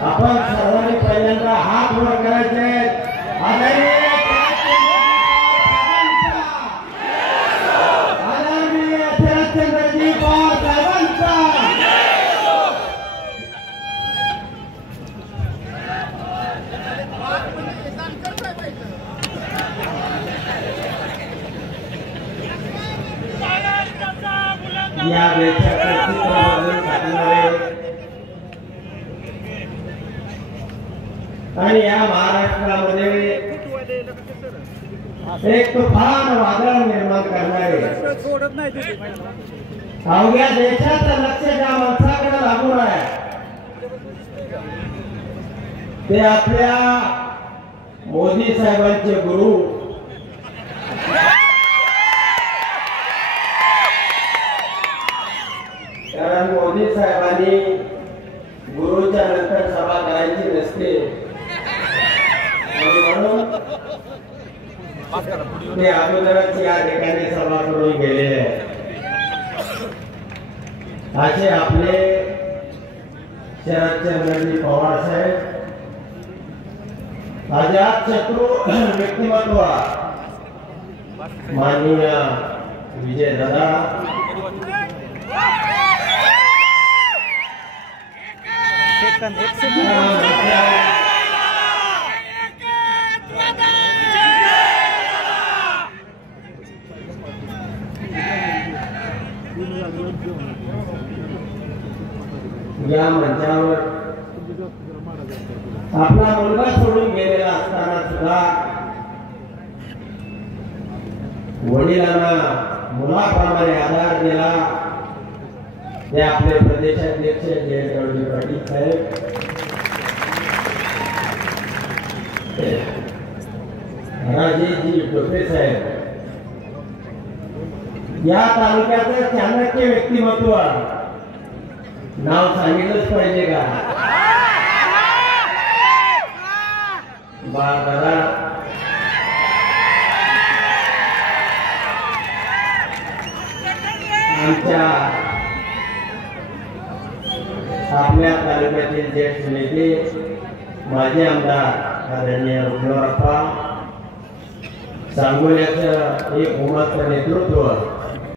आपण सर्वांनी पहिल्यांदा हात वर करायचे। या देशाचे चित्र बदलून टाकणारे आणि या महाराष्ट्रामध्ये एक तुफान वादळ निर्माण करणारे अवघ्या देशाचं लक्ष ज्या माणसाकडे लागून आहे ते आपल्या मोदी साहेबांचे गुरु कारण मोदी साहेबांनी गुरुच्या नंतर सभा करायची नसते म्हणून ते अगोदरच या ठिकाणी सभा करून गेलेले असे आपले शरदचंद्रजी पवार साहेब अजात शत्रू व्यक्तिमत्व माननीय विजय दादा या मंचावर आपला मुलगा सोडून गेलेला असताना सुद्धा वडिलांना मुलाप्रमाणे आधार दिला ते आपले प्रदेशाध्यक्ष जयंत पाटील साहेब राजेजी टोपे साहेब या तालुक्याचं चाणक्य व्यक्तिमत्व नाव सांगितलंच पाहिजे का दादा आमच्या आपल्या तालुक्यातील ज्येष्ठ नेते माजी आमदार आदरणीय रुग्णवरप्पा सांगोल्याचं एक उमदचं नेतृत्व